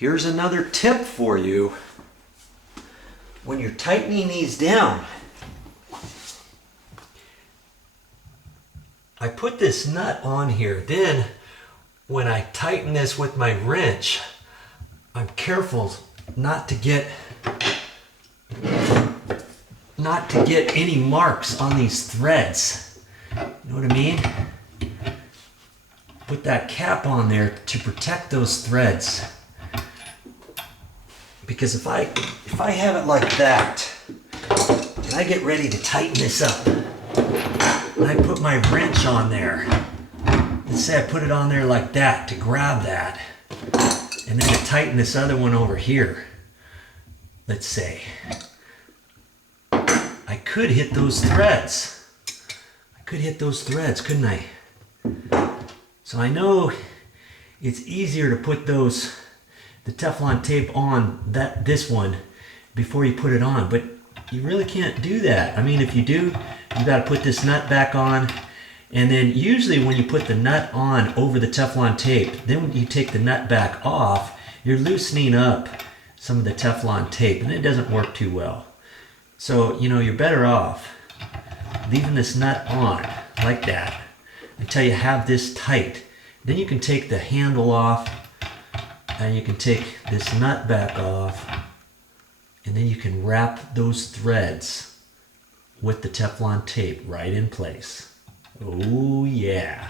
Here's another tip for you. When you're tightening these down, I put this nut on here. Then when I tighten this with my wrench, I'm careful not to get any marks on these threads. You know what I mean? Put that cap on there to protect those threads. Because if I have it like that, and I get ready to tighten this up, and I put my wrench on there, let's say I put it on there like that to grab that, and then to tighten this other one over here, let's say, I could hit those threads. I could hit those threads, couldn't I? So I know it's easier to put the Teflon tape on this one before you put it on, but you really can't do that. I mean, if you do, you got to put this nut back on, and then usually when you put the nut on over the Teflon tape, then when you take the nut back off, you're loosening up some of the Teflon tape, and it doesn't work too well. So, you know, you're better off leaving this nut on like that until you have this tight. Then you can take the handle off, and you can take this nut back off, and then you can wrap those threads with the Teflon tape right in place. Oh yeah.